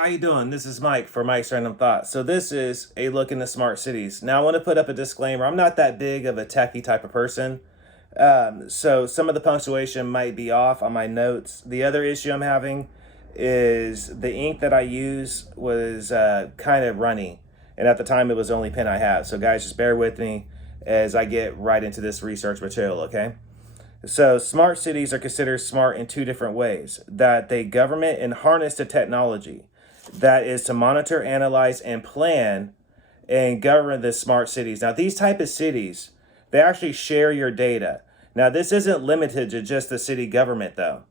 How you doing? This is Mike for Mike's Random Thoughts. So this is a look into smart cities. Now I want to put up a disclaimer. I'm not that big of a techie type of person. So some of the punctuation might be off on my notes. The other issue I'm having is the ink that I use was kind of runny. And at the time it was the only pen I have. So guys, just bear with me as I get right into this research material, okay? So, smart cities are considered smart in two different ways: that they government and harness the technology, that is to monitor, analyze, and plan and govern the smart cities. Now, these type of cities, they actually share your data. Now, this isn't limited to just the city government, though.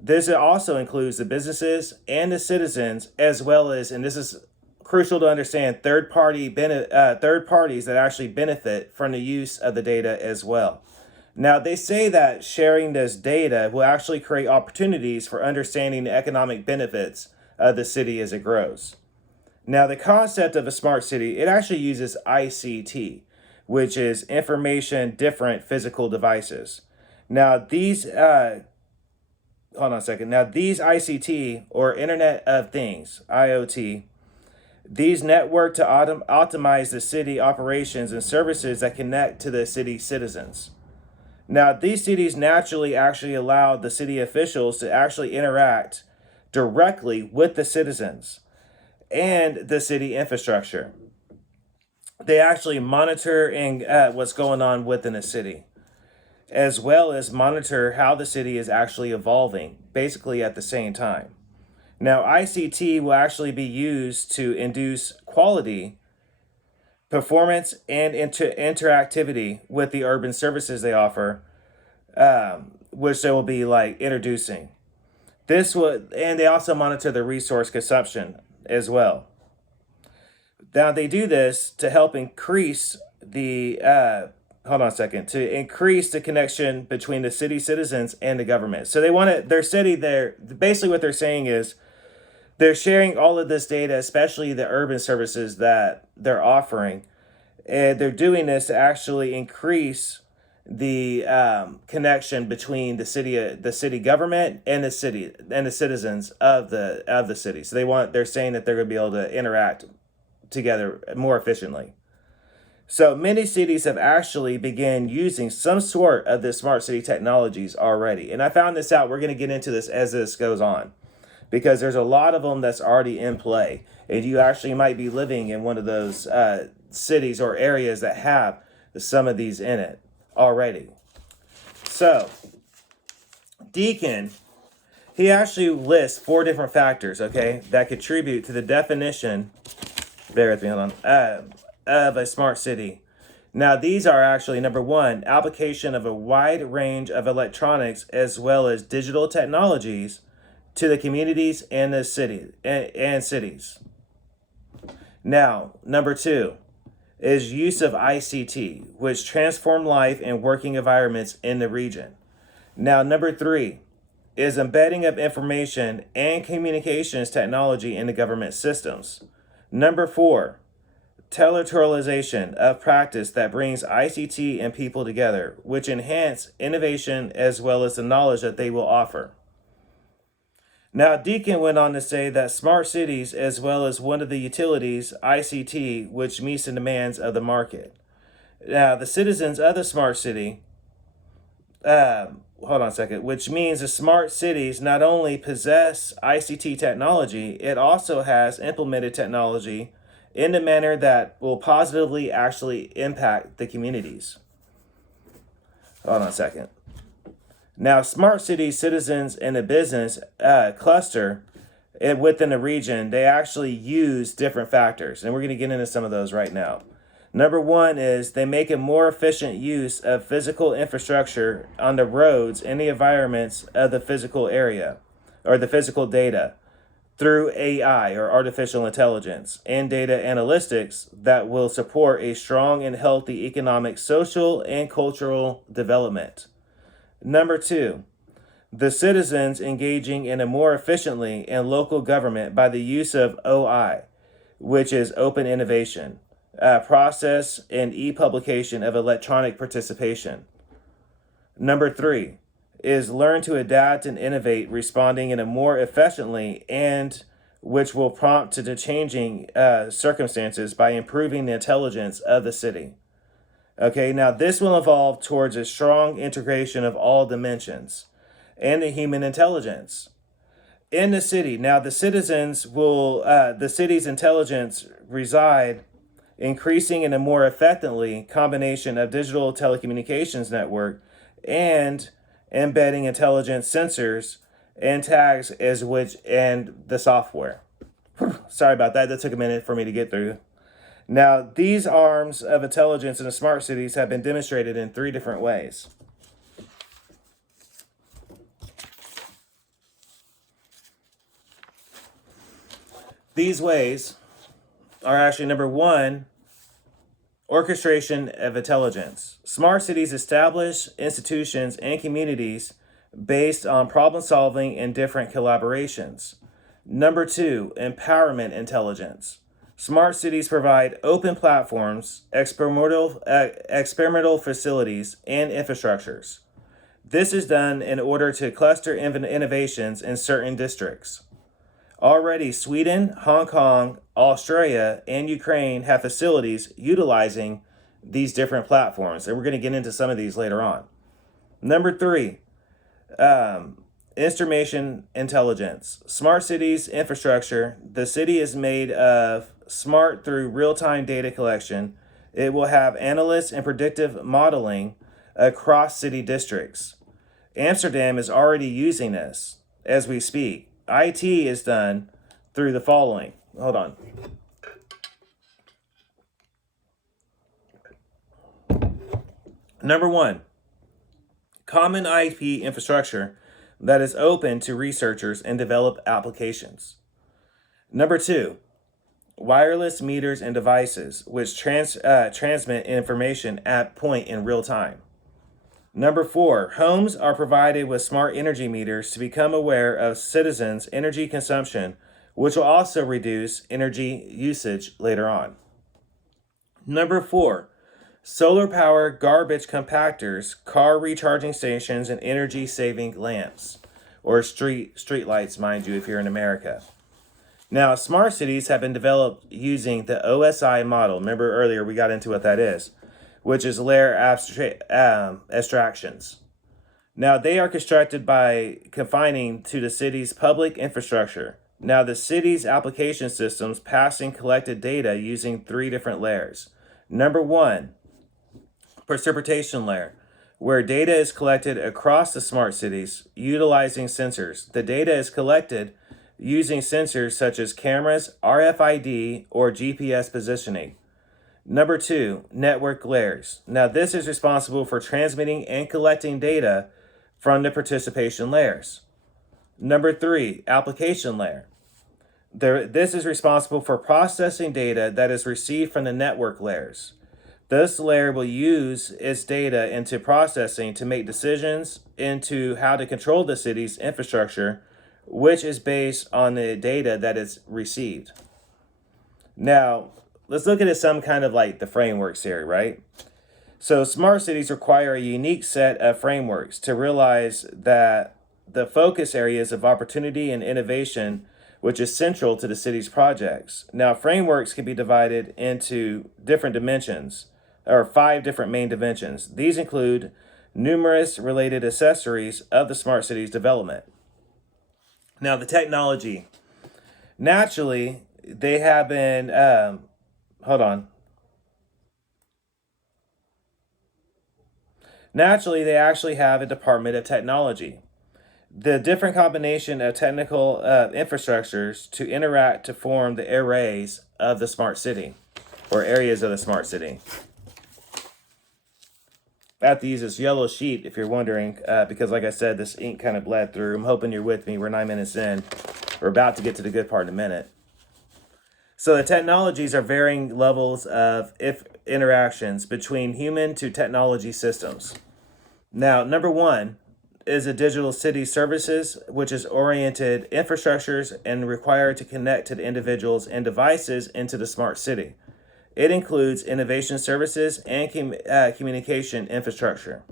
This also includes the businesses and the citizens, as well as, and this is crucial to understand, third parties that actually benefit from the use of the data as well. Now, they say that sharing this data will actually create opportunities for understanding the economic benefits of the city as it grows. Now, the concept of a smart city, it actually uses ICT, which is information different physical devices. Now, hold on a second. Now, these ICT, or Internet of Things, IoT, these network to optimize the city operations and services that connect to the city citizens. Now, these cities naturally actually allow the city officials to actually interact directly with the citizens and the city infrastructure. They actually monitor what's going on within a city, as well as monitor how the city is actually evolving, basically at the same time. Now, ICT will actually be used to induce quality, performance, and interactivity with the urban services they offer, which they will be like introducing. And they also monitor the resource consumption as well. Now they do this to help increase hold on a second, to increase the connection between the city citizens and the government. So they're city there. Basically, what they're saying is they're sharing all of this data, especially the urban services that they're offering, and they're doing this to actually increase the connection between the city government and the city and the citizens of the city. So they're saying that they're going to be able to interact together more efficiently. So many cities have actually begun using some sort of the smart city technologies already. And I found this out. We're going to get into this as this goes on, because there's a lot of them that's already in play. And you actually might be living in one of those cities or areas that have some of these in it already. So, Deacon, he actually lists 4 different factors, okay, that contribute to the definition, bear with me, hold on, of a smart city. Now, these are actually, number 1, application of a wide range of electronics as well as digital technologies to the communities and the city and cities. Now, number 2 is use of ICT, which transform life and working environments in the region. Now, number 3 is embedding of information and communications technology in the government systems. Number 4, territorialization of practice that brings ICT and people together, which enhance innovation as well as the knowledge that they will offer. Now, Deacon went on to say that smart cities, as well as one of the utilities, ICT, which meets the demands of the market. Now, the citizens of the smart city, hold on a second, which means the smart cities not only possess ICT technology, it also has implemented technology in a manner that will positively actually impact the communities. Hold on a second. Now, smart city citizens in a business cluster within the region, they actually use different factors, and we're going to get into some of those right now. Number 1 is they make a more efficient use of physical infrastructure on the roads and the environments of the physical area or the physical data through AI, or artificial intelligence, and data analytics that will support a strong and healthy economic, social, and cultural development. Number 2, the citizens engaging in a more efficiently in local government by the use of OI, which is open innovation, process and e-publication of electronic participation. Number 3 is learn to adapt and innovate, responding in a more efficiently and which will prompt to the changing circumstances by improving the intelligence of the city. Okay, now this will evolve towards a strong integration of all dimensions and the human intelligence in the city. Now, the city's intelligence reside increasing in a more effectively combination of digital telecommunications network and embedding intelligence sensors and tags as which and the software. Sorry about that. That took a minute for me to get through. Now, these arms of intelligence in the smart cities have been demonstrated in 3 different ways. These ways are actually number 1, orchestration of intelligence. Smart cities establish institutions and communities based on problem solving and different collaborations. Number 2, empowerment intelligence. Smart cities provide open platforms, experimental facilities, and infrastructures. This is done in order to cluster innovations in certain districts. Already, Sweden, Hong Kong, Australia, and Ukraine have facilities utilizing these different platforms, and we're going to get into some of these later on. Number 3, instrumentation intelligence. Smart cities infrastructure. The city is made of smart through real-time data collection. It will have analysts and predictive modeling across city districts. Amsterdam is already using this as we speak. IT is done through the following. Hold on. Number 1, common IP infrastructure that is open to researchers and develop applications. Number 2, wireless meters and devices which transmit information at point in real time. Number 4, homes are provided with smart energy meters to become aware of citizens' energy consumption, which will also reduce energy usage later on. Number 4, solar power garbage compactors, car recharging stations, and energy saving lamps, or street lights, mind you, if you're in America. Now, smart cities have been developed using the OSI model. Remember earlier we got into what that is, which is layer abstractions. Now, they are constructed by confining to the city's public infrastructure. Now, the city's application systems passing collected data using 3 different layers. Number 1, precipitation layer, where data is collected across the smart cities utilizing sensors. The data is collected using sensors such as cameras, RFID, or GPS positioning. Number 2, network layers. Now, this is responsible for transmitting and collecting data from the participation layers. Number 3, application layer. This is responsible for processing data that is received from the network layers. This layer will use its data into processing to make decisions into how to control the city's infrastructure, which is based on the data that is received. Now, let's look at some kind of like the frameworks here, right? So smart cities require a unique set of frameworks to realize that the focus areas of opportunity and innovation, which is central to the city's projects. Now, frameworks can be divided into different dimensions, or 5 different main dimensions. These include numerous related accessories of the smart city's development. Now, the technology. Naturally, they have been, Naturally, they actually have a department of technology. The different combination of technical infrastructures to interact to form the arrays of the smart city, or areas of the smart city. I have to use this yellow sheet if you're wondering, because like I said, this ink kind of bled through. I'm hoping you're with me. We're 9 minutes in. We're about to get to the good part in a minute. So the technologies are varying levels of interactions between human to technology systems. Now, number 1 is a digital city services, which is oriented infrastructures and required to connect to the individuals and devices into the smart city. It includes innovation services and communication infrastructure.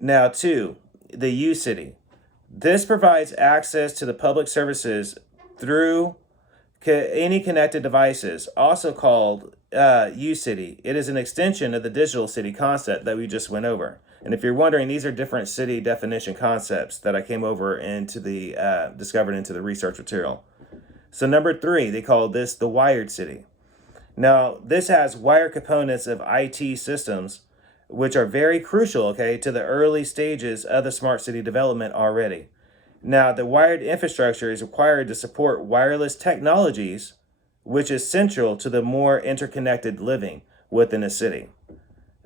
Now, 2, the U-City. This provides access to the public services through any connected devices, also called UCity. It is an extension of the digital city concept that we just went over. And if you're wondering, these are different city definition concepts that I came over into the discovered into the research material. So number 3, they call this the wired city. Now, this has wired components of IT systems, which are very crucial, okay, to the early stages of the smart city development already. Now, the wired infrastructure is required to support wireless technologies, which is central to the more interconnected living within a city.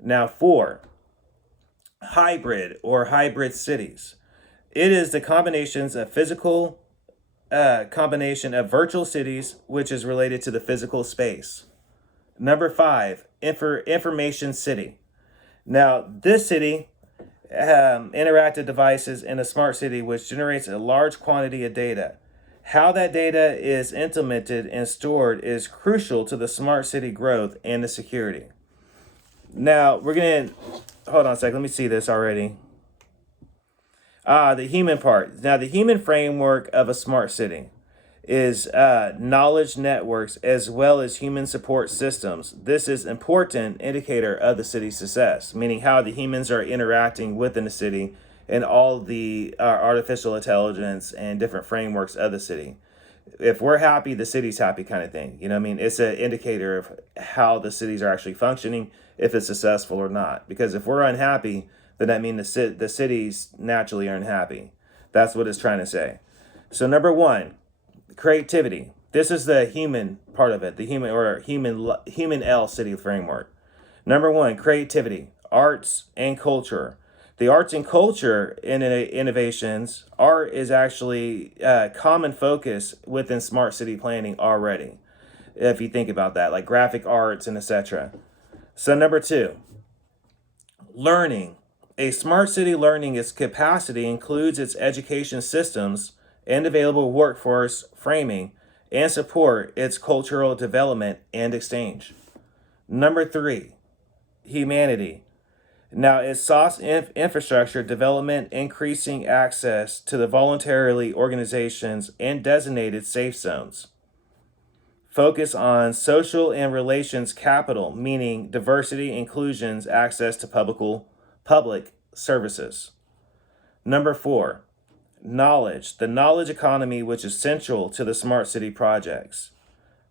Now, 4, hybrid or hybrid cities. It is the combinations of physical combination of virtual cities, which is related to the physical space. Number 5, information city. Now, this city interactive devices in a smart city which generates a large quantity of data. How that data is implemented and stored is crucial to the smart city growth and the security. Now, we're going to, hold on a second, let me see this already. The human part. Now, the human framework of a smart city is knowledge networks as well as human support systems. This is an important indicator of the city's success, meaning how the humans are interacting within the city and all the artificial intelligence and different frameworks of the city. If we're happy, the city's happy kind of thing. You know what I mean? It's an indicator of how the cities are actually functioning, if it's successful or not. Because if we're unhappy, then that means the cities naturally are unhappy. That's what it's trying to say. So number 1, creativity. This is the human part of it, the human L city framework. Number 1, creativity, arts and culture. The arts and culture innovations, art is actually a common focus within smart city planning already. If you think about that, like graphic arts and etc. So number 2, learning. A smart city learning its capacity includes its education systems and available workforce framing and support its cultural development and exchange. Number 3, humanity. Now, its soft infrastructure development, increasing access to the voluntarily organizations and designated safe zones. Focus on social and relations capital, meaning diversity, inclusions, access to public services. Number 4, knowledge. The knowledge economy, which is central to the smart city projects.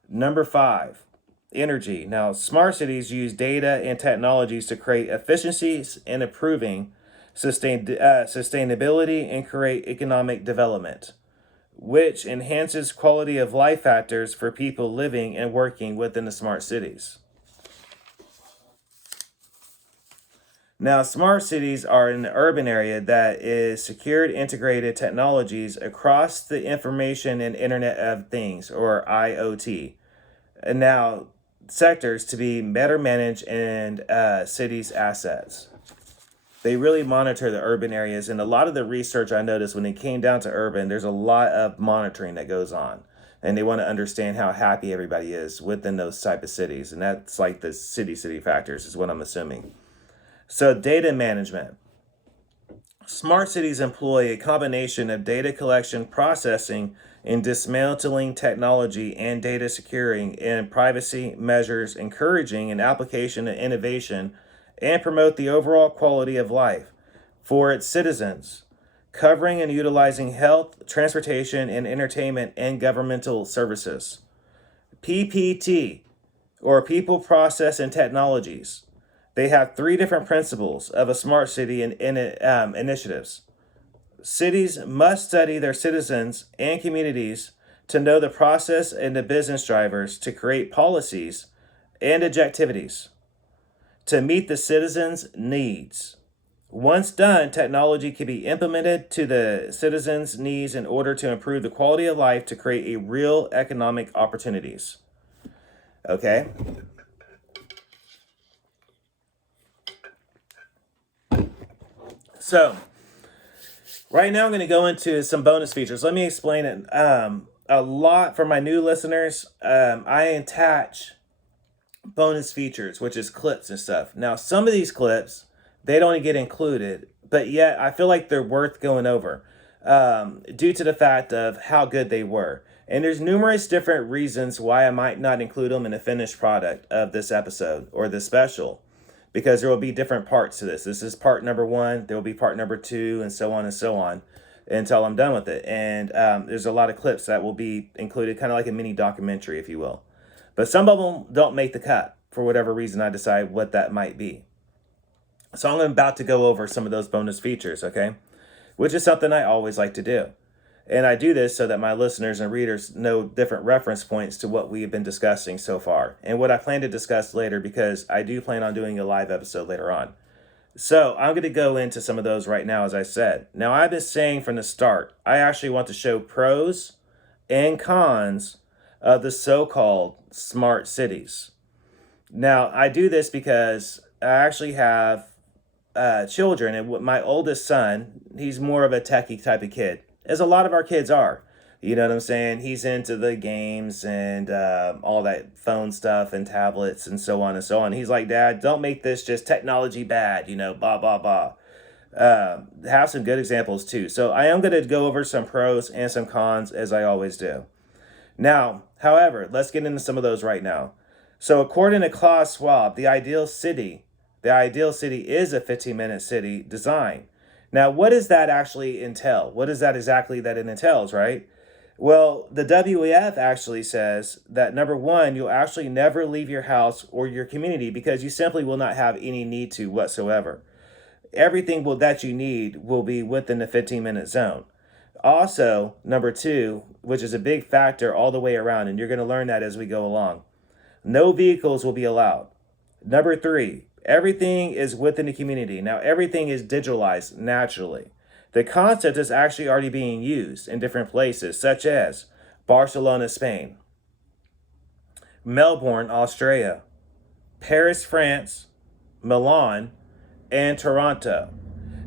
Number 5, energy. Now, smart cities use data and technologies to create efficiencies and improving sustainability and create economic development, which enhances quality of life factors for people living and working within the smart cities. Now, smart cities are an urban area that is secured integrated technologies across the information and Internet of Things, or IoT. And now, sectors to be better managed and cities' assets. They really monitor the urban areas, and a lot of the research I noticed when it came down to urban, there's a lot of monitoring that goes on, and they want to understand how happy everybody is within those type of cities, and that's like the city factors is what I'm assuming. So data management. Smart cities employ a combination of data collection, processing, and dismantling technology and data securing and privacy measures, encouraging an application of innovation and promote the overall quality of life for its citizens, covering and utilizing health, transportation, and entertainment and governmental services. PPT, or People, Process, and Technologies. They have 3 different principles of a smart city and initiatives. Cities must study their citizens and communities to know the process and the business drivers to create policies and objectivities to meet the citizens' needs. Once done, technology can be implemented to the citizens' needs in order to improve the quality of life to create a real economic opportunities. Okay? So, right now I'm going to go into some bonus features. Let me explain it. A lot for my new listeners, I attach bonus features, which is clips and stuff. Now, some of these clips, they don't get included, but yet I feel like they're worth going over due to the fact of how good they were. And there's numerous different reasons why I might not include them in the finished product of this episode or this special, because there will be different parts to this. This is part number one. There will be part number two, and so on until I'm done with it. And there's a lot of clips that will be included, kind of like a mini documentary, if you will. But some of them don't make the cut for whatever reason I decide what that might be. So I'm about to go over some of those bonus features, okay? Which is something I always like to do. And I do this so that my listeners and readers know different reference points to what we have been discussing so far and what I plan to discuss later, because I do plan on doing a live episode later on. So I'm going to go into some of those right now, as I said. Now, I've been saying from the start, I actually want to show pros and cons of the so-called smart cities. Now, I do this because I actually have children, and my oldest son, he's more of a techie type of kid, as a lot of our kids are. You know what I'm saying? He's into the games and all that phone stuff and tablets and so on and so on. He's like, Dad, don't make this just technology bad, blah, blah, blah. Have some good examples too. So I am going to go over some pros and some cons, as I always do. Now, however, let's get into some of those right now. So according to Klaus Schwab, the ideal city is a 15-minute city design. Now, what does that actually entail? What is that exactly that it entails, right? Well, the WEF actually says that, number one, you'll actually never leave your house or your community because you simply will not have any need to whatsoever. Everything that you need will be within the 15-minute zone. Also, number two, which is a big factor all the way around, and you're going to learn that as we go along, no vehicles will be allowed. Number three, everything is within the community. Now, everything is digitalized naturally. The concept is actually already being used in different places, such as Barcelona, Spain, Melbourne, Australia, Paris, France, Milan, and Toronto.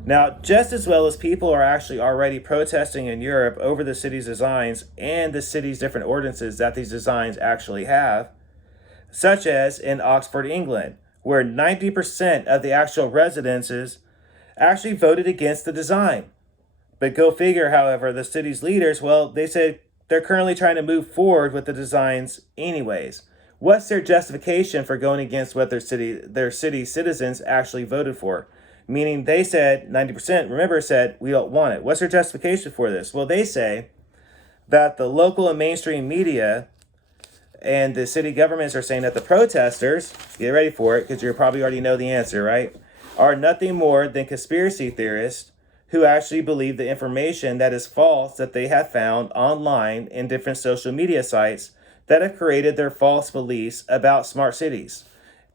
Now, just as well as people are actually already protesting in Europe over the city's designs and the city's different ordinances that these designs actually have, such as in Oxford, England, where 90% of the actual residences actually voted against the design. But go figure, however, the city's leaders, well, they said they're currently trying to move forward with the designs anyways. What's their justification for going against what their city citizens actually voted for? Meaning they said, 90%, remember, said, we don't want it. What's their justification for this? Well, they say that the local and mainstream media and the city governments are saying that the protesters, get ready for it because you probably already know the answer, right, are nothing more than conspiracy theorists who actually believe the information that is false that they have found online in different social media sites that have created their false beliefs about smart cities.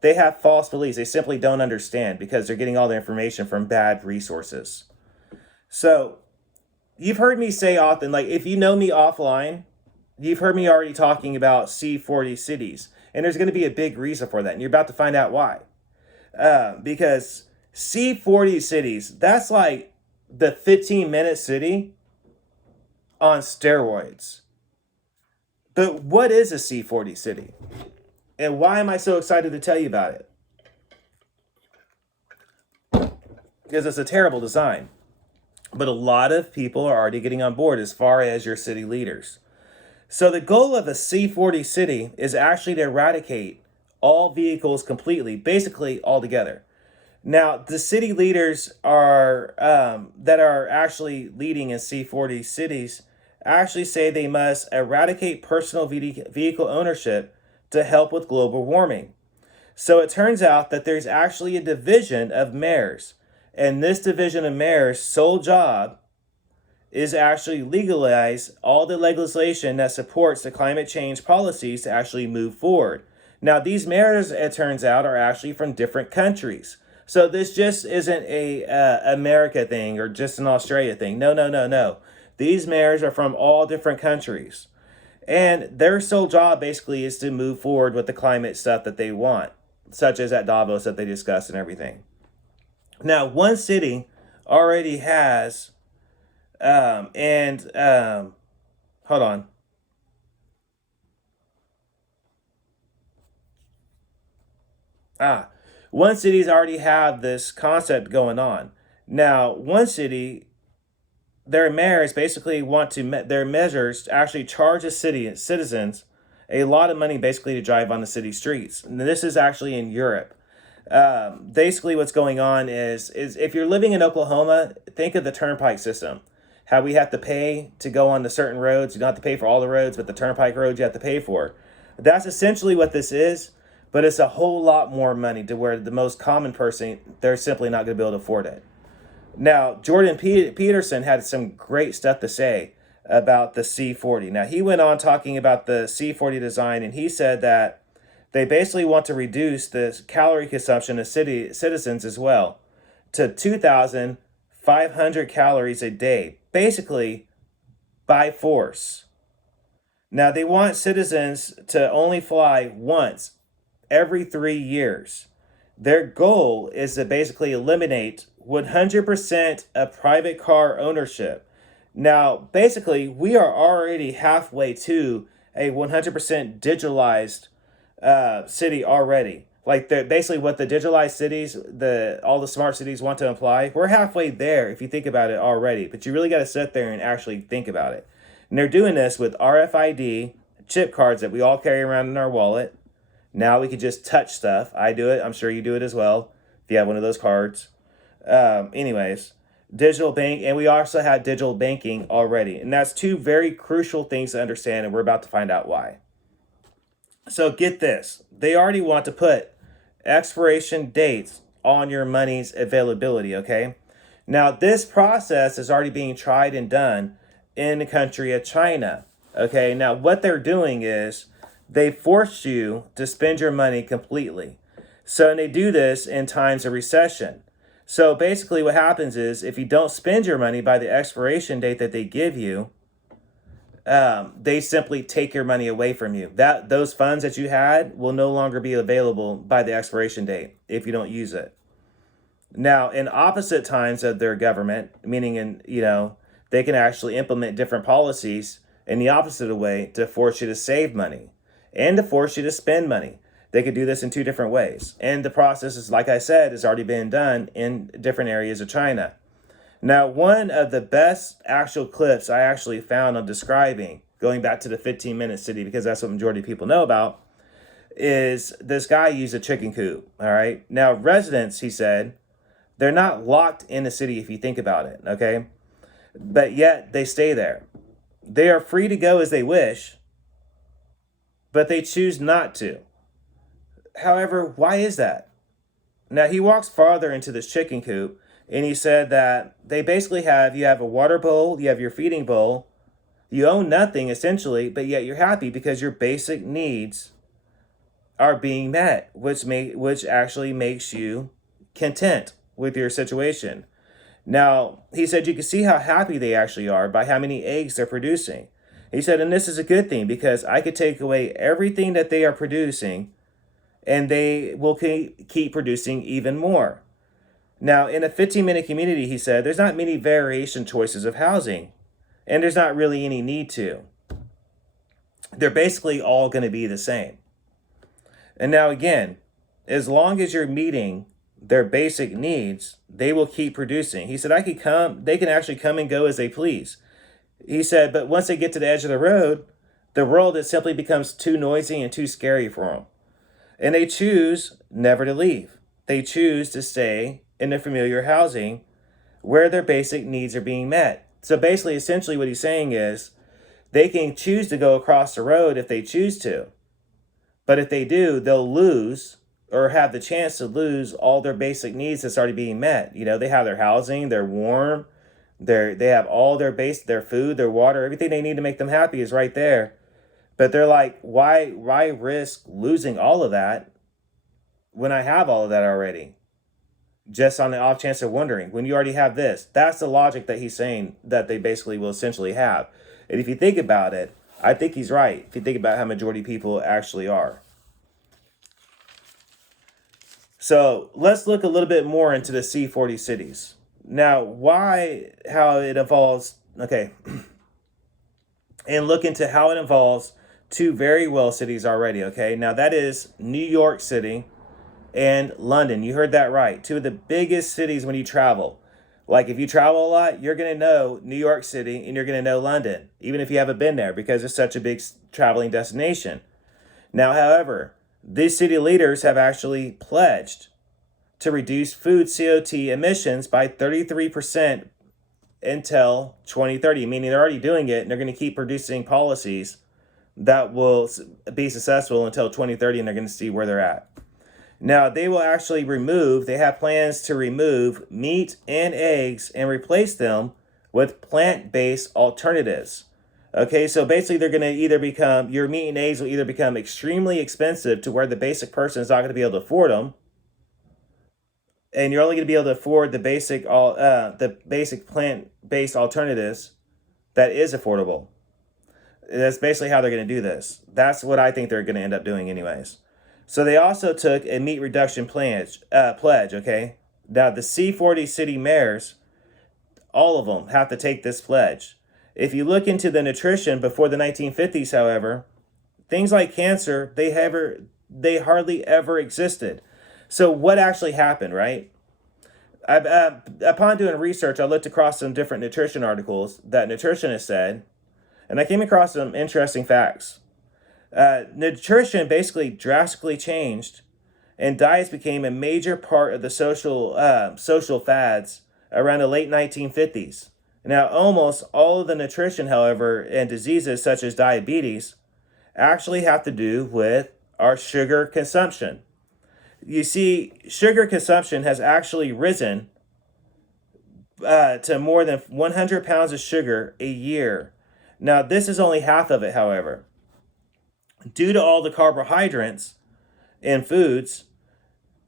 They have false beliefs. They simply don't understand because they're getting all the information from bad resources. So you've heard me say often, like if you know me offline, you've heard me already talking about C40 cities. And there's going to be a big reason for that. And you're about to find out why. Because C40 cities, that's like the 15-minute city on steroids. But what is a C40 city? And why am I so excited to tell you about it? Because it's a terrible design. But a lot of people are already getting on board as far as your city leaders. So the goal of a C40 city is actually to eradicate all vehicles completely, basically altogether. Now, the city leaders that are actually leading in C40 cities actually say they must eradicate personal vehicle ownership to help with global warming. So it turns out that there's actually a division of mayors, and this division of mayors' sole job is actually legalize all the legislation that supports the climate change policies to actually move forward. Now, these mayors, it turns out, are actually from different countries. So this just isn't a America thing or just an Australia thing. No. These mayors are from all different countries. And their sole job basically is to move forward with the climate stuff that they want, such as at Davos that they discussed and everything. Now, one city already has, hold on. One city's already have this concept going on. Now, one city their mayors basically want to their measures to actually charge the citizens a lot of money basically to drive on the city streets. And this is actually in Europe. Basically, what's going on is if you're living in Oklahoma, think of the turnpike system. How we have to pay to go on the certain roads. You don't have to pay for all the roads, but the turnpike roads you have to pay for. That's essentially what this is, but it's a whole lot more money to where the most common person, they're simply not going to be able to afford it. Now, Jordan Peterson had some great stuff to say about the C40. Now, he went on talking about the C40 design, and he said that they basically want to reduce the calorie consumption of citizens as well to 2,500 calories a day, basically by force. Now, they want citizens to only fly once every 3 years. Their goal is to basically eliminate 100% of private car ownership. Now, basically, we are already halfway to a 100% digitalized city already. Like basically what the digitalized cities, all the smart cities want to imply, we're halfway there if you think about it already. But you really got to sit there and actually think about it. And they're doing this with RFID chip cards that we all carry around in our wallet. Now we can just touch stuff. I do it. I'm sure you do it as well if you have one of those cards. Anyways, digital bank, and we also have digital banking already. And that's two very crucial things to understand, and we're about to find out why. So get this. They already want to put expiration dates on your money's availability, okay? Now, this process is already being tried and done in the country of China, okay? Now, what they're doing is they force you to spend your money completely. So, and they do this in times of recession. So basically what happens is if you don't spend your money by the expiration date that they give you, they simply take your money away from you. Those funds that you had will no longer be available by the expiration date if you don't use it. Now, in opposite times of their government, meaning they can actually implement different policies in the opposite way to force you to save money and to force you to spend money. They could do this in two different ways. And the process is, like I said, has already been done in different areas of China. Now, one of the best actual clips I actually found on describing, going back to the 15-minute city, because that's what majority of people know about, is this guy used a chicken coop, all right? Now, residents, he said, they're not locked in the city if you think about it, okay? But yet, they stay there. They are free to go as they wish, but they choose not to. However, why is that? Now, he walks farther into this chicken coop, and he said that they basically you have a water bowl, you have your feeding bowl, you own nothing essentially, but yet you're happy because your basic needs are being met, which actually makes you content with your situation. Now, he said you can see how happy they actually are by how many eggs they're producing. He said, and this is a good thing because I could take away everything that they are producing and they will keep producing even more. Now, in a 15-minute community, he said, there's not many variation choices of housing, and there's not really any need to. They're basically all going to be the same. And now, again, as long as you're meeting their basic needs, they will keep producing. He said, they can actually come and go as they please. He said, but once they get to the edge of the road, the world, it simply becomes too noisy and too scary for them. And they choose never to leave. They choose to stay in their familiar housing where their basic needs are being met. So basically, essentially what he's saying is they can choose to go across the road if they choose to. But if they do, they'll lose or have the chance to lose all their basic needs that's already being met. They have their housing, they're warm, they have all their food, their water, everything they need to make them happy is right there. But they're like, why risk losing all of that when I have all of that already? Just on the off chance of wondering, when you already have this. That's the logic that he's saying that they basically will essentially have. And if you think about it, I think he's right. If you think about how majority of people actually are. So let's look a little bit more into the C40 cities. Now, how it evolves, okay, and look into how it involves two very well cities already, okay? Now, that is New York City and London. You heard that right. Two of the biggest cities when you travel. Like if you travel a lot, you're going to know New York City and you're going to know London, even if you haven't been there, because it's such a big traveling destination. Now, however, these city leaders have actually pledged to reduce food CO2 emissions by 33% until 2030, meaning they're already doing it and they're going to keep producing policies that will be successful until 2030, and they're going to see where they're at. Now, they will actually they have plans to remove meat and eggs and replace them with plant-based alternatives. Okay, so basically they're going to either become, your meat and eggs will either become extremely expensive to where the basic person is not going to be able to afford them, and you're only going to be able to afford the basic plant-based alternatives that is affordable. That's basically how they're going to do this. That's what I think they're going to end up doing anyways. So they also took a meat reduction pledge, okay? Now the C40 city mayors, all of them have to take this pledge. If you look into the nutrition before the 1950s, however, things like cancer, they hardly ever existed. So what actually happened, right? Upon doing research, I looked across some different nutrition articles that nutritionists said, and I came across some interesting facts. Nutrition basically drastically changed, and diets became a major part of the social fads around the late 1950s. Now, almost all of the nutrition, however, and diseases such as diabetes actually have to do with our sugar consumption. You see, sugar consumption has actually risen to more than 100 pounds of sugar a year. Now, this is only half of it, however. Due to all the carbohydrates in foods,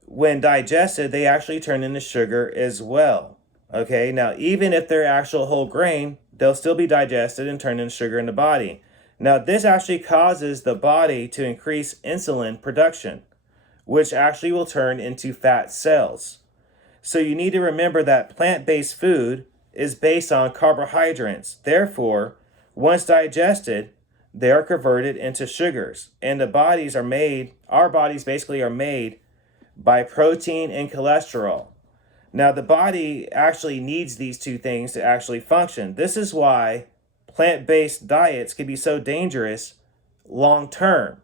when digested, they actually turn into sugar as well. Okay, now even if they're actual whole grain, they'll still be digested and turn into sugar in the body. Now, this actually causes the body to increase insulin production, which actually will turn into fat cells. So you need to remember that plant-based food is based on carbohydrates. Therefore, once digested, they are converted into sugars. And our bodies basically are made by protein and cholesterol. Now, the body actually needs these two things to actually function. This is why plant-based diets can be so dangerous long term.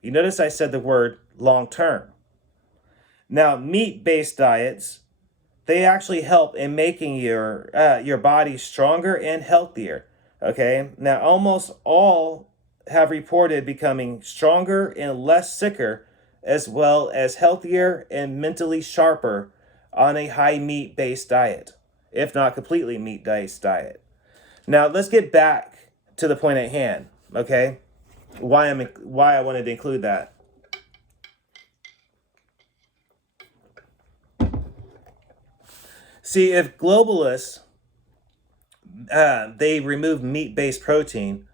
You notice I said the word long term. Now, meat-based diets, they actually help in making your body stronger and healthier. Okay, now almost all have reported becoming stronger and less sicker, as well as healthier and mentally sharper on a high meat-based diet, if not completely meat-based diet. Now let's get back to the point at hand. Okay, why I wanted to include that. See, if globalists they remove meat-based protein,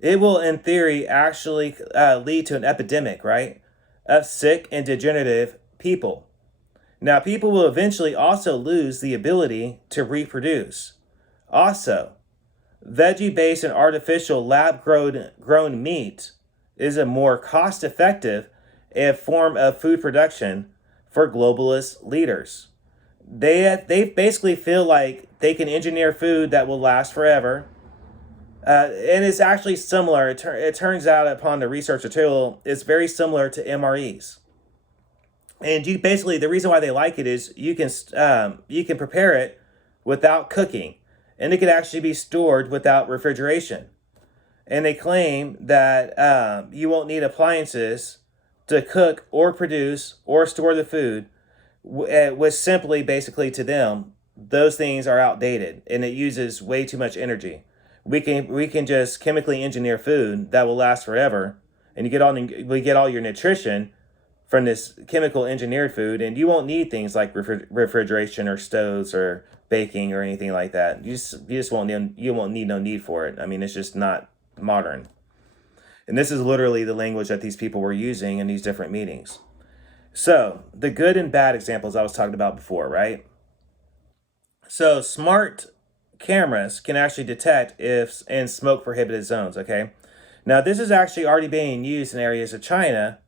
it will, in theory, actually lead to an epidemic, right, of sick and degenerative people. Now, people will eventually also lose the ability to reproduce. Also, veggie-based and artificial lab-grown meat is a more cost-effective form of food production for globalist leaders. They basically feel like they can engineer food that will last forever. And it's actually similar. It turns out upon the research material, it's very similar to MREs. And the reason why they like it is you can prepare it without cooking, and it can actually be stored without refrigeration. And they claim that you won't need appliances to cook or produce or store the food, which simply basically to them, those things are outdated and it uses way too much energy. We can just chemically engineer food that will last forever, and we get all your nutrition from this chemical engineered food, and you won't need things like refrigeration or stoves or baking or anything like that. You won't need no need for it. I mean, it's just not modern. And this is literally the language that these people were using in these different meetings. So, the good and bad examples I was talking about before, right? So, smart cameras can actually detect if in smoke prohibited zones, okay? Now, this is actually already being used in areas of China,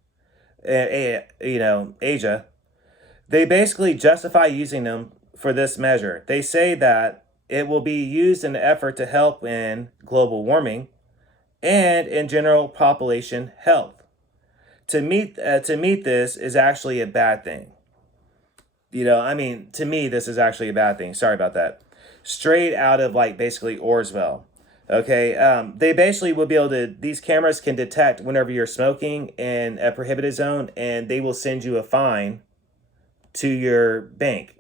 Asia. They basically justify using them for this measure. They say that it will be used in an effort to help in global warming and in general population health. To meet this is actually a bad thing. To me, this is actually a bad thing. Sorry about that. Straight out of like basically Orwell. Okay, they basically will be able to. These cameras can detect whenever you're smoking in a prohibited zone, and they will send you a fine to your bank.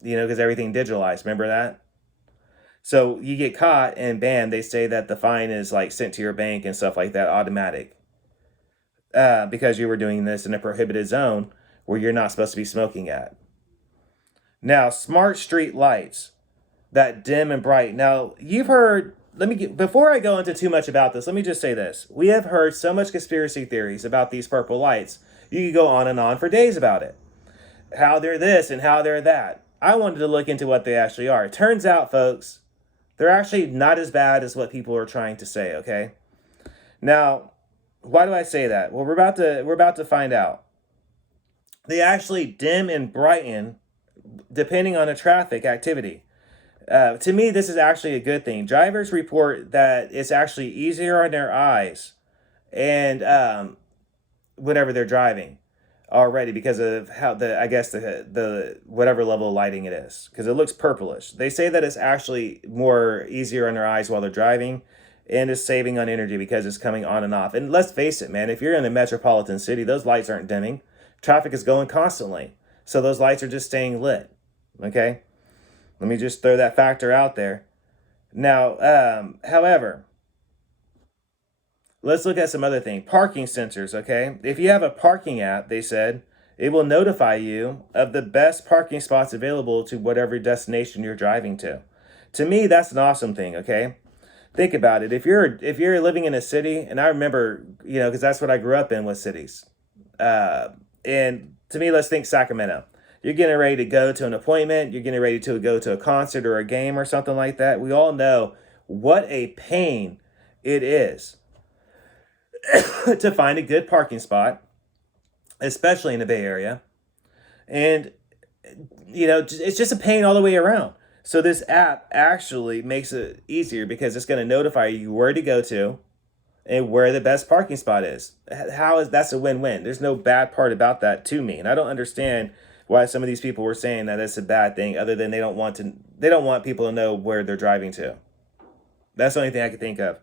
Because everything digitalized. Remember that? So you get caught, and bam, they say that the fine is like sent to your bank and stuff like that, automatic, because you were doing this in a prohibited zone where you're not supposed to be smoking at. Now, smart street lights that dim and bright. Now, you've heard, before I go into too much about this, let me just say this. We have heard so much conspiracy theories about these purple lights. You could go on and on for days about it. How they're this and how they're that. I wanted to look into what they actually are. It turns out, folks, they're actually not as bad as what people are trying to say, okay? Now, why do I say that? Well, we're about to find out. They actually dim and brighten depending on the traffic activity. To me, this is actually a good thing. Drivers report that it's actually easier on their eyes and whenever they're driving already because of how the whatever level of lighting it is, because it looks purplish. They say that it's actually more easier on their eyes while they're driving and is saving on energy because it's coming on and off. And let's face it, man, if you're in a metropolitan city, those lights aren't dimming. Traffic is going constantly. So those lights are just staying lit. Okay? Let me just throw that factor out there. Now, however, let's look at some other thing. Parking sensors, okay? If you have a parking app, they said, it will notify you of the best parking spots available to whatever destination you're driving to. To me, that's an awesome thing, okay? Think about it. If you're living in a city, and I remember, because that's what I grew up in, was cities. And to me, let's think Sacramento. You're getting ready to go to an appointment. You're getting ready to go to a concert or a game or something like that. We all know what a pain it is to find a good parking spot, especially in the Bay Area. And, it's just a pain all the way around. So this app actually makes it easier because it's going to notify you where to go to and where the best parking spot is. That's a win-win. There's no bad part about that to me. And I don't understand why some of these people were saying that it's a bad thing, other than they don't want people to know where they're driving to. That's the only thing I could think of.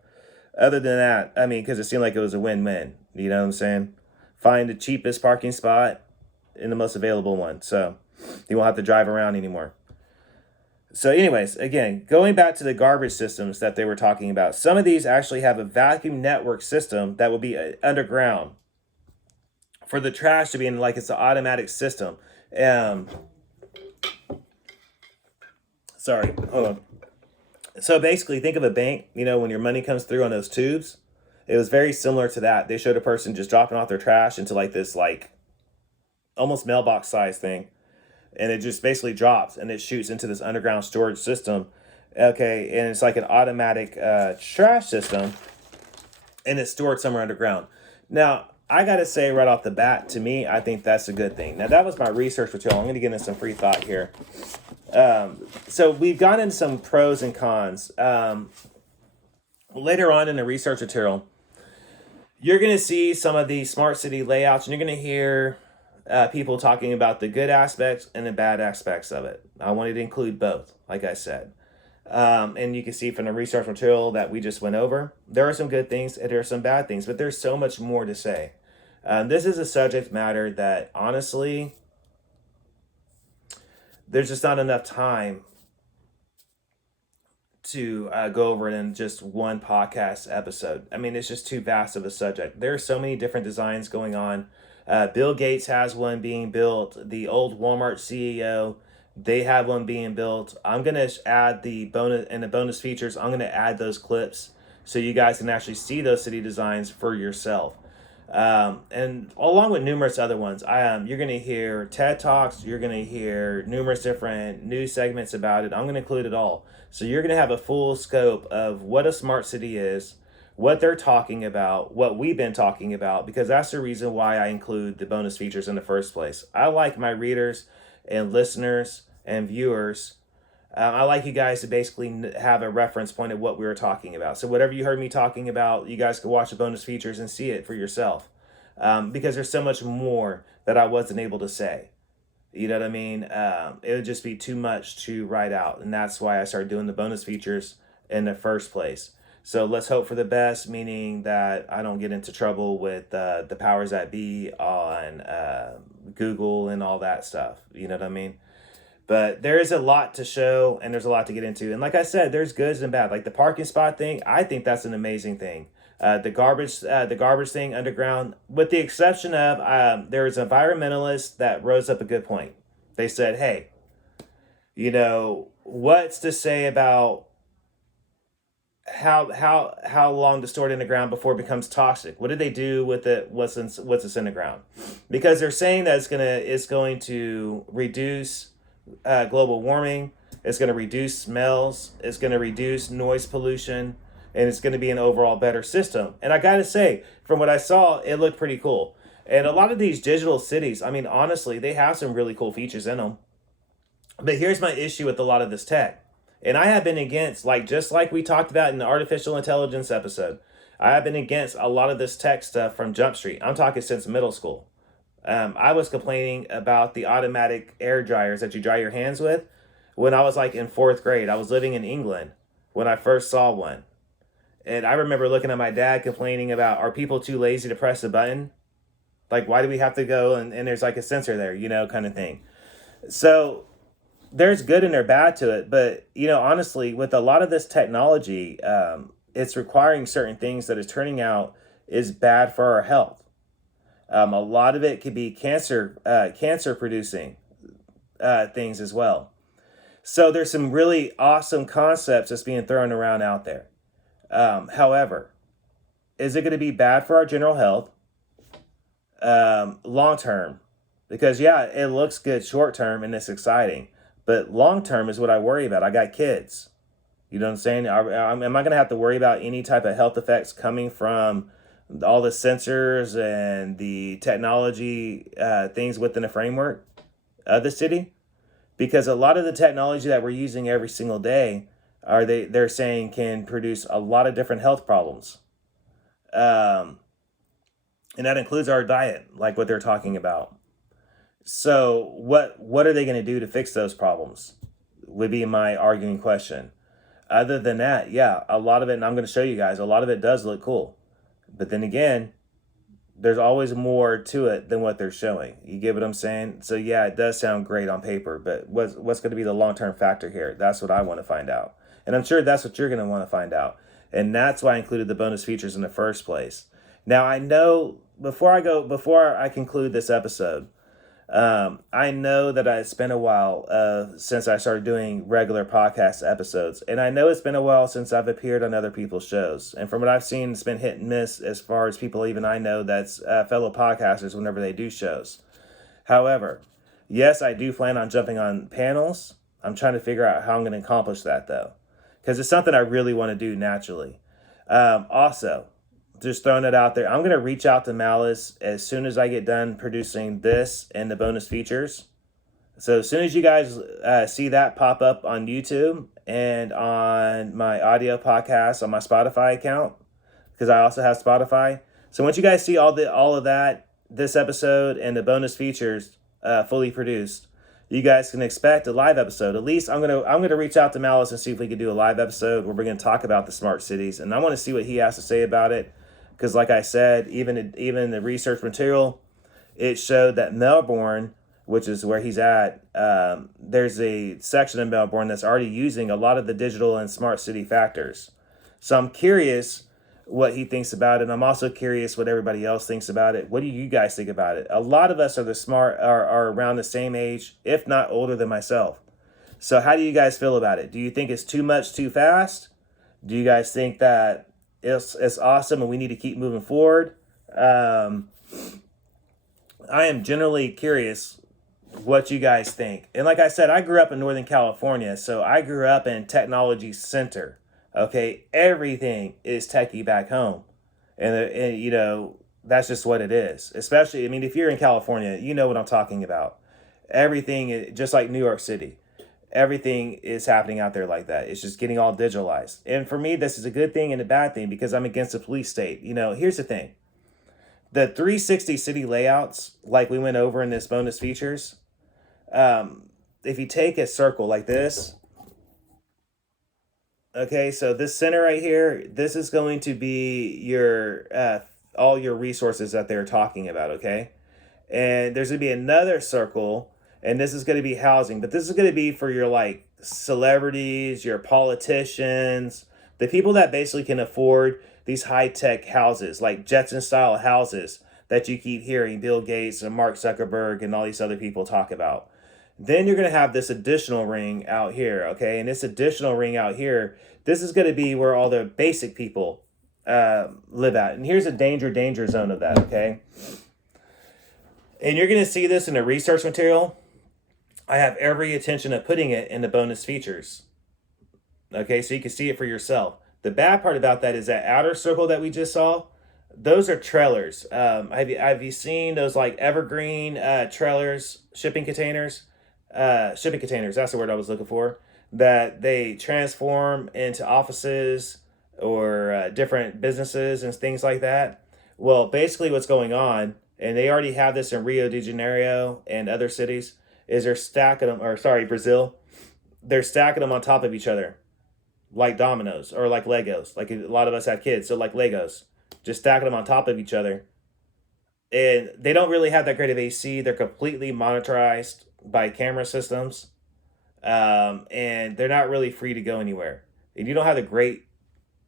Other than that, because it seemed like it was a win-win. You know what I'm saying? Find the cheapest parking spot and the most available one. So you won't have to drive around anymore. So anyways, again, going back to the garbage systems that they were talking about, some of these actually have a vacuum network system that will be underground for the trash to be in, like it's an automatic system. Sorry, hold on. So basically, think of a bank, when your money comes through on those tubes. It was very similar to that. They showed a person just dropping off their trash into like this, like almost mailbox size thing. And it just basically drops and it shoots into this underground storage system. Okay, and it's like an automatic trash system, and it's stored somewhere underground. Now, I got to say right off the bat, to me, I think that's a good thing. Now, that was my research material. I'm going to get into some free thought here. So we've gone into some pros and cons. Later on in the research material, you're going to see some of the smart city layouts, and you're going to hear people talking about the good aspects and the bad aspects of it. I wanted to include both, like I said. And you can see from the research material that we just went over, there are some good things and there are some bad things, but there's so much more to say. This is a subject matter that, honestly, there's just not enough time to go over it in just one podcast episode. It's just too vast of a subject. There are so many different designs going on. Bill Gates has one being built. The old Walmart CEO, they have one being built. I'm going to add the bonus features. I'm going to add those clips so you guys can actually see those city designs for yourself. And along with numerous other ones, you're going to hear TED Talks. You're going to hear numerous different news segments about it. I'm going to include it all. So you're going to have a full scope of what a smart city is, what they're talking about, what we've been talking about, because that's the reason why I include the bonus features in the first place. I like my readers and listeners and viewers, I like you guys to basically have a reference point of what we were talking about. So whatever you heard me talking about, you guys can watch the bonus features and see it for yourself, because there's so much more that I wasn't able to say. You know what I mean? It would just be too much to write out, and that's why I started doing the bonus features in the first place. So let's hope for the best, meaning that I don't get into trouble with the powers that be on Google and all that stuff. You know what I mean? But there is a lot to show and there's a lot to get into. And like I said, there's goods and bad. Like the parking spot thing, I think that's an amazing thing. The garbage thing underground, with the exception of there was an environmentalist that rose up a good point. They said, "Hey, what's to say about how long to store it in the ground before it becomes toxic? What did they do with it? What's in the ground? Because they're saying that it's going to reduce global warming. It's going to reduce smells. It's going to reduce noise pollution, and it's going to be an overall better system. And I got to say, from what I saw, it looked pretty cool. And a lot of these digital cities, I mean, honestly, they have some really cool features in them. But here's my issue with a lot of this tech. And I have been against, just like we talked about in the artificial intelligence episode, I have been against a lot of this tech stuff from Jump Street. I'm talking since middle school. I was complaining about the automatic air dryers that you dry your hands with when I was in fourth grade. I was living in England when I first saw one. And I remember looking at my dad complaining about, are people too lazy to press a button? Why do we have to go and there's a sensor there, kind of thing. So there's good and there's bad to it. But, honestly, with a lot of this technology, it's requiring certain things that is turning out is bad for our health. A lot of it could be cancer producing things as well. So there's some really awesome concepts that's being thrown around out there. However, is it going to be bad for our general health long term? Because, yeah, it looks good short term and it's exciting. But long term is what I worry about. I got kids. You know what I'm saying? Am I going to have to worry about any type of health effects coming from all the sensors and the technology things within the framework of the city? Because a lot of the technology that we're using every single day they're saying can produce a lot of different health problems. And that includes our diet, like what they're talking about. So what are they going to do to fix those problems would be my arguing question. Other than that, yeah, a lot of it, and I'm going to show you guys, a lot of it does look cool. But then again, there's always more to it than what they're showing. You get what I'm saying? So yeah, it does sound great on paper, but what's going to be the long-term factor here? That's what I want to find out. And I'm sure that's what you're going to want to find out. And that's why I included the bonus features in the first place. Now, I know before I conclude this episode, I know that it's been a while since I started doing regular podcast episodes. And I know it's been a while since I've appeared on other people's shows. And from what I've seen, it's been hit and miss as far as people even I know that's fellow podcasters whenever they do shows. However, yes, I do plan on jumping on panels. I'm trying to figure out how I'm going to accomplish that, though, because it's something I really want to do naturally. Also, just throwing it out there, I'm going to reach out to Malice as soon as I get done producing this and the bonus features. So as soon as you guys see that pop up on YouTube and on my audio podcast on my Spotify account, because I also have Spotify. So once you guys see all of that, this episode and the bonus features fully produced, you guys can expect a live episode. At least I'm gonna reach out to Malice and see if we can do a live episode where we're gonna talk about the smart cities, and I want to see what he has to say about it. Because like I said, even in the research material, it showed that Melbourne, which is where he's at, there's a section in Melbourne that's already using a lot of the digital and smart city factors. So I'm curious what he thinks about it. I'm also curious what everybody else thinks about it. What do you guys think about it? A lot of us are around the same age, if not older than myself. So how do you guys feel about it? Do you think it's too much too fast? Do you guys think that it's awesome and we need to keep moving forward? I am generally curious what you guys think. And like I said, I grew up in Northern California, so I grew up in technology center. Okay, everything is techie back home. And that's just what it is. Especially, I mean, if you're in California, you know what I'm talking about. Everything is just like New York City. everything is happening out there like that. It's just getting all digitalized. And for me, this is a good thing and a bad thing because I'm against the police state. Here's the thing. The 360 city layouts, like we went over in this bonus features, if you take a circle like this, okay, so this center right here, this is going to be your all your resources that they're talking about, okay? And there's going to be another circle, and this is going to be housing, but this is going to be for your like celebrities, your politicians, the people that basically can afford these high-tech houses, like Jetson style houses that you keep hearing Bill Gates and Mark Zuckerberg and all these other people talk about. Then you're going to have this additional ring out here, okay? And this additional ring out here, this is going to be where all the basic people live at. And here's a danger zone of that, okay? And you're going to see this in the research material. I have every intention of putting it in the bonus features. Okay, so you can see it for yourself. The bad part about that is that outer circle that we just saw, those are trailers. Have you seen those like evergreen trailers, shipping containers? Shipping containers, that's the word I was looking for. That they transform into offices or different businesses and things like that. Well, basically what's going on, and they already have this in Rio de Janeiro and other cities, is they're stacking them, or sorry, Brazil, they're stacking them on top of each other, like dominoes or like Legos. Like a lot of us have kids, so like Legos, just stacking them on top of each other. And they don't really have that great of AC. They're completely monitorized by camera systems, and they're not really free to go anywhere. And you don't have the great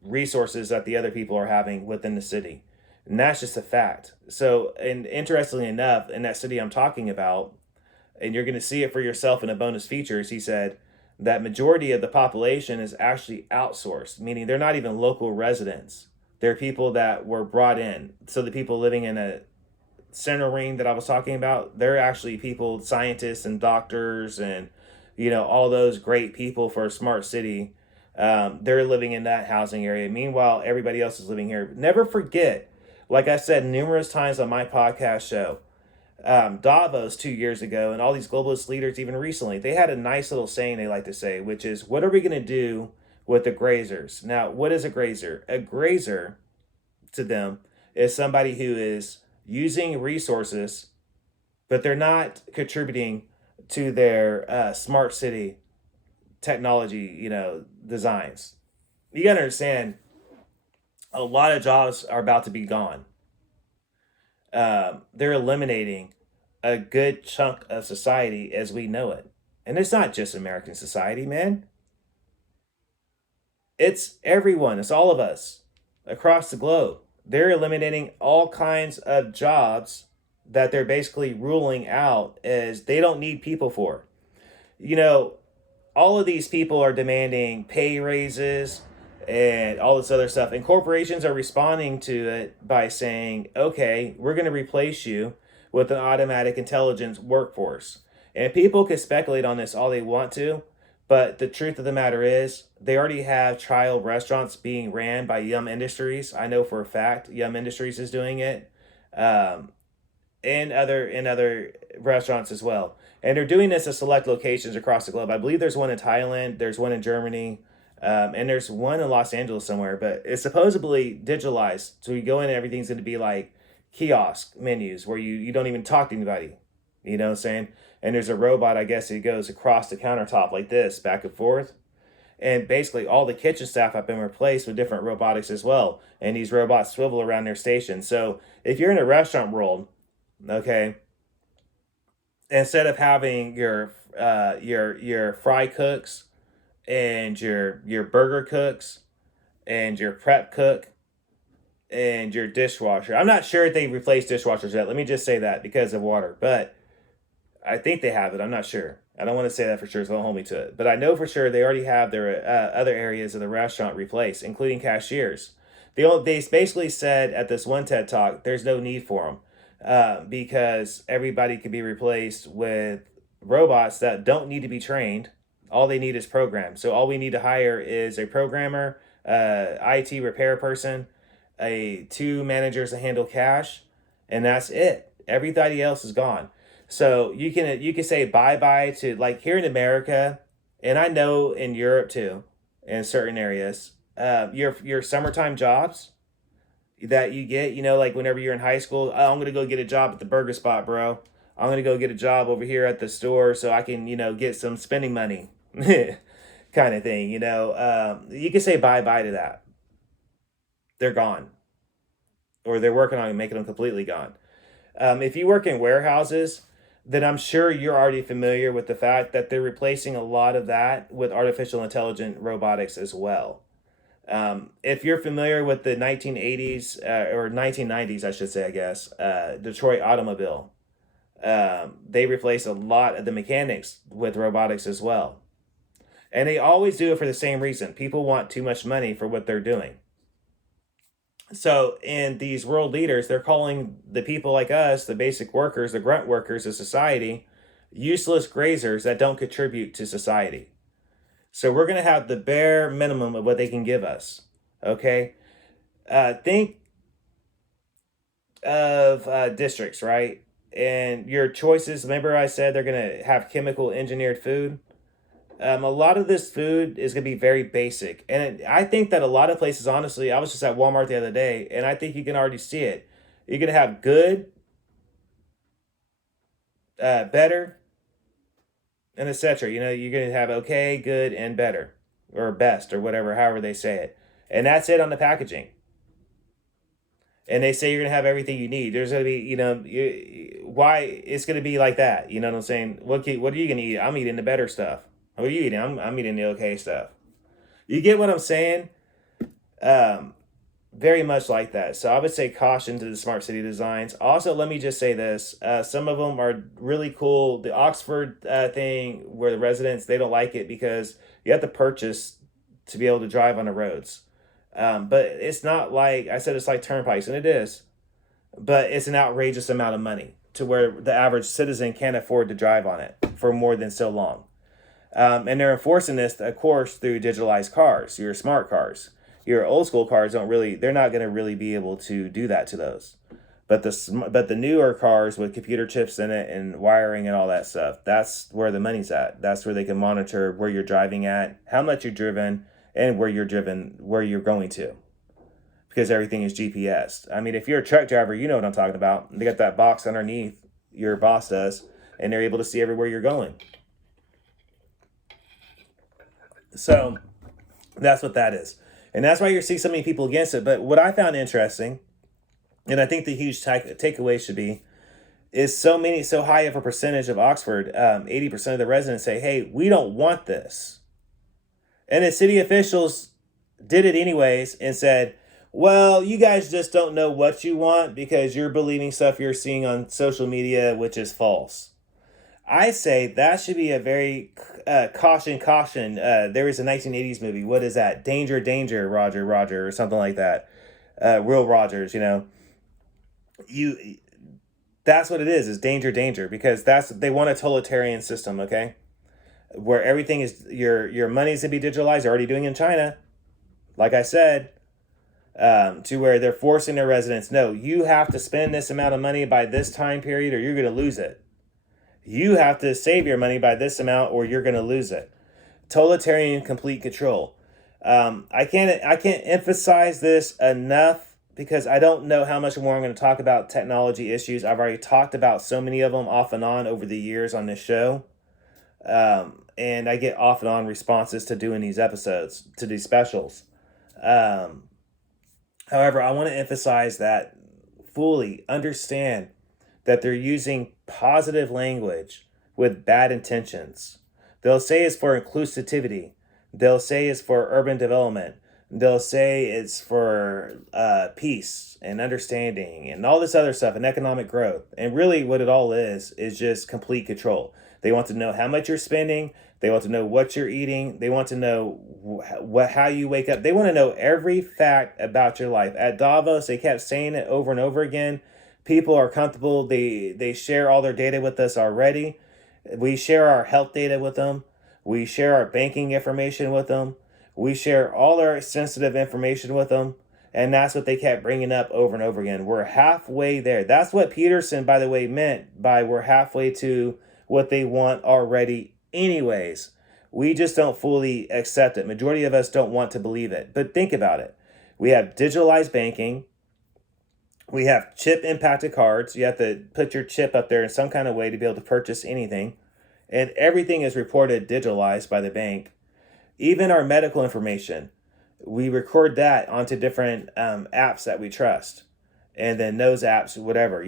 resources that the other people are having within the city. And that's just a fact. So, and interestingly enough, in that city I'm talking about, and you're going to see it for yourself in the bonus features, he said that majority of the population is actually outsourced, meaning they're not even local residents. They're people that were brought in. So the people living in a center ring that I was talking about, they're actually people, scientists and doctors and, all those great people for a smart city. They're living in that housing area. Meanwhile, everybody else is living here. Never forget, like I said numerous times on my podcast show, Davos 2 years ago, and all these globalist leaders even recently, they had a nice little saying they like to say, which is, what are we going to do with the grazers? Now, what is a grazer? A grazer, to them, is somebody who is using resources, but they're not contributing to their smart city technology, designs. You gotta understand, a lot of jobs are about to be gone. They're eliminating a good chunk of society as we know it. And it's not just American society, man. It's everyone, it's all of us across the globe. They're eliminating all kinds of jobs that they're basically ruling out as they don't need people for. You know, all of these people are demanding pay raises and all this other stuff. And corporations are responding to it by saying, okay, we're going to replace you with an automatic intelligence workforce. And people can speculate on this all they want to, but the truth of the matter is, they already have trial restaurants being ran by Yum Industries. I know for a fact Yum Industries is doing it, and other restaurants as well. And they're doing this at select locations across the globe. I believe there's one in Thailand, there's one in Germany, and there's one in Los Angeles somewhere. But it's supposedly digitalized, so you go in and everything's going to be like kiosk menus where you don't even talk to anybody. You know what I'm saying? And there's a robot, I guess, that goes across the countertop like this, back and forth. And basically, all the kitchen staff have been replaced with different robotics as well. And these robots swivel around their station. So if you're in a restaurant world, okay, instead of having your fry cooks and your burger cooks and your prep cook and your dishwasher, I'm not sure if they replaced dishwashers yet. Let me just say that because of water, but I think they have it. I'm not sure. I don't want to say that for sure, so don't hold me to it. But I know for sure they already have their other areas of the restaurant replaced, including cashiers. They basically said at this one TED Talk, there's no need for them because everybody can be replaced with robots that don't need to be trained. All they need is programmed. So all we need to hire is a programmer, IT repair person, two managers to handle cash, and that's it. Everybody else is gone. So you can say bye-bye to, like here in America, and I know in Europe too, in certain areas, your summertime jobs that you get, like whenever you're in high school, oh, I'm gonna go get a job at the burger spot, bro. I'm gonna go get a job over here at the store so I can, get some spending money, kind of thing. You can say bye bye to that. They're gone, or they're working on making them completely gone. If you work in warehouses, then I'm sure you're already familiar with the fact that they're replacing a lot of that with artificial intelligent robotics as well. If you're familiar with the 1980s or 1990s, I should say, I guess, Detroit automobile, they replaced a lot of the mechanics with robotics as well. And they always do it for the same reason. People want too much money for what they're doing. So, in these world leaders, they're calling the people like us, the basic workers, the grunt workers of society, useless grazers that don't contribute to society. So, we're going to have the bare minimum of what they can give us. Okay? Think of districts, right? And your choices. Remember, I said they're going to have chemical engineered food. A lot of this food is going to be very basic. And I think that a lot of places, honestly, I was just at Walmart the other day, and I think you can already see it. You're going to have good, better, and etc. You're going to have okay, good, and better, or best, or whatever, however they say it. And that's it on the packaging. And they say you're going to have everything you need. There's going to be, why it's going to be like that. You know what I'm saying? What are you going to eat? I'm eating the better stuff. What are you eating? I'm eating the okay stuff. You get what I'm saying? Um, Very much like that. So I would say caution to the smart city designs. Also, let me just say this: some of them are really cool. The Oxford thing, where the residents they don't like it because you have to purchase to be able to drive on the roads. But it's not like I said; it's like turnpikes, and it is. But it's an outrageous amount of money to where the average citizen can't afford to drive on it for more than so long. And they're enforcing this, of course, through digitalized cars, your smart cars. Your old school cars they're not going to really be able to do that to those. But the newer cars with computer chips in it and wiring and all that stuff, that's where the money's at. That's where they can monitor where you're driving at, how much you're driven, and where you're going to. Because everything is GPS. I mean, if you're a truck driver, you know what I'm talking about. They got that box underneath, your boss does, and they're able to see everywhere you're going. So that's what that is. And that's why you're seeing so many people against it. But what I found interesting, and I think the huge takeaway should be, is so high of a percentage of Oxford, 80% of the residents say, hey, we don't want this. And the city officials did it anyways and said, well, you guys just don't know what you want because you're believing stuff you're seeing on social media, which is false. I say that should be a very caution, caution. There was a 1980s movie. What is that? Danger, danger, Roger, Roger, or something like that. Will Rogers, you. That's what it is danger, danger, because they want a totalitarian system, okay, where everything is your money's to be digitalized. They're already doing it in China, like I said, to where they're forcing their residents. No, you have to spend this amount of money by this time period, or you're going to lose it. You have to save your money by this amount or you're going to lose it. Totalitarian complete control. I can't emphasize this enough because I don't know how much more I'm going to talk about technology issues. I've already talked about so many of them off and on over the years on this show. And I get off and on responses to doing these episodes, to these specials. However, I want to emphasize that fully understand that they're using positive language with bad intentions. They'll say it's for inclusivity. They'll say it's for urban development. They'll say it's for peace and understanding and all this other stuff and economic growth. And really what it all is just complete control. They want to know how much you're spending. They want to know what you're eating. They want to know how you wake up. They want to know every fact about your life. At Davos, they kept saying it over and over again. People are comfortable. They share all their data with us already. We share our health data with them. We share our banking information with them. We share all our sensitive information with them. And that's what they kept bringing up over and over again. We're halfway there. That's what Peterson, by the way, meant by we're halfway to what they want already anyways. We just don't fully accept it. Majority of us don't want to believe it. But think about it. We have digitalized banking. We have chip impacted cards. You have to put your chip up there in some kind of way to be able to purchase anything. And everything is reported digitalized by the bank. Even our medical information, we record that onto different apps that we trust. And then those apps, whatever,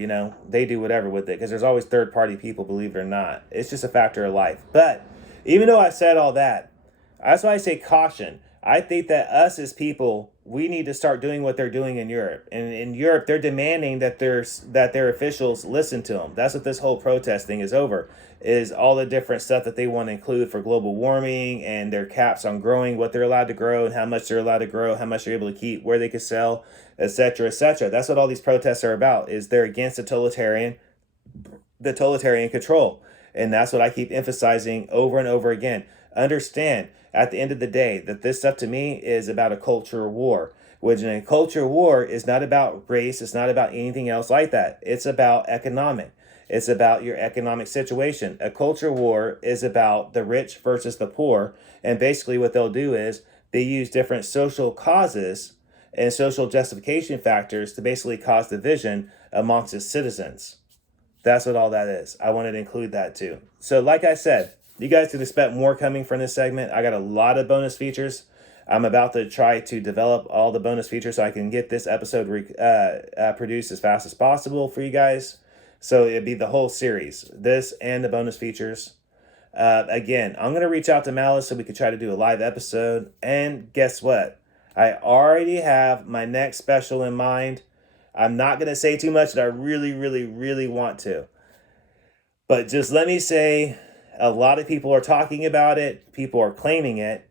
they do whatever with it because there's always third party people, believe it or not. It's just a factor of life. But even though I said all that, that's why I say caution. I think that us as people, we need to start doing what they're doing in Europe. And in Europe, they're demanding that their officials listen to them. That's what this whole protest thing is over, is all the different stuff that they want to include for global warming and their caps on growing, what they're allowed to grow and how much they're allowed to grow, how much they're able to keep, where they can sell, etc., etc. That's what all these protests are about, is they're against the totalitarian control. And that's what I keep emphasizing over and over again. Understand, at the end of the day, that this stuff to me is about a culture war, which in a culture war is not about race. It's not about anything else like that. It's about economic. It's about your economic situation. A culture war is about the rich versus the poor. And basically what they'll do is they use different social causes and social justification factors to basically cause division amongst its citizens. That's what all that is. I wanted to include that too. So like I said, you guys can expect more coming from this segment. I got a lot of bonus features. I'm about to try to develop all the bonus features so I can get this episode produced as fast as possible for you guys. So it'd be the whole series, this and the bonus features. Again, I'm going to reach out to Malice so we could try to do a live episode. And guess what? I already have my next special in mind. I'm not going to say too much, and I really, really, really want to. But just let me say, a lot of people are talking about it. People are claiming it.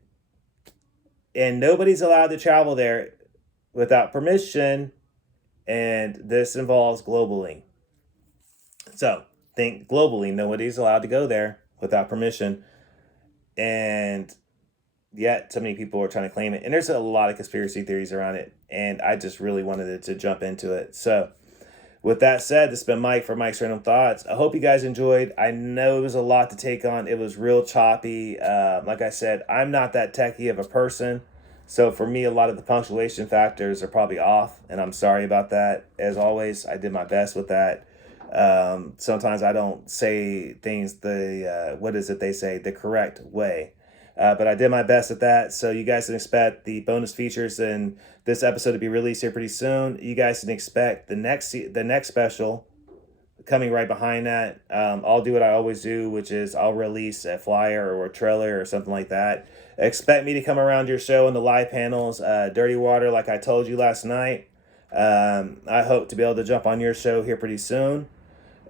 And nobody's allowed to travel there without permission. And this involves globally. So think globally. Nobody's allowed to go there without permission. And yet so many people are trying to claim it. And there's a lot of conspiracy theories around it. And I just really wanted to jump into it. So with that said, this has been Mike for Mike's Random Thoughts. I hope you guys enjoyed. I know it was a lot to take on. It was real choppy. Like I said, I'm not that techie of a person. So for me, a lot of the punctuation factors are probably off. And I'm sorry about that. As always, I did my best with that. Sometimes I don't say things the correct way. But I did my best at that. So you guys can expect the bonus features in this episode to be released here pretty soon. You guys can expect the next special coming right behind that. I'll do what I always do, which is I'll release a flyer or a trailer or something like that. Expect me to come around your show in the live panels, Dirty Water, like I told you last night. I hope to be able to jump on your show here pretty soon.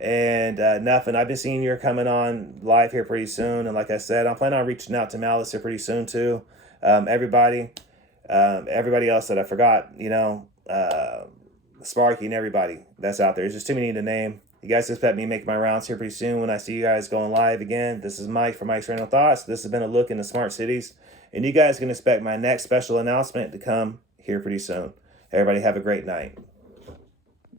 And nothing. I've been seeing you're coming on live here pretty soon. And like I said, I'm planning on reaching out to Malice here pretty soon too. Everybody else that I forgot, Sparky and everybody that's out there. There's just too many to name. You guys expect me to make my rounds here pretty soon when I see you guys going live again. This is Mike for Mike's Random Thoughts. This has been a look into smart cities. And you guys can expect my next special announcement to come here pretty soon. Everybody have a great night.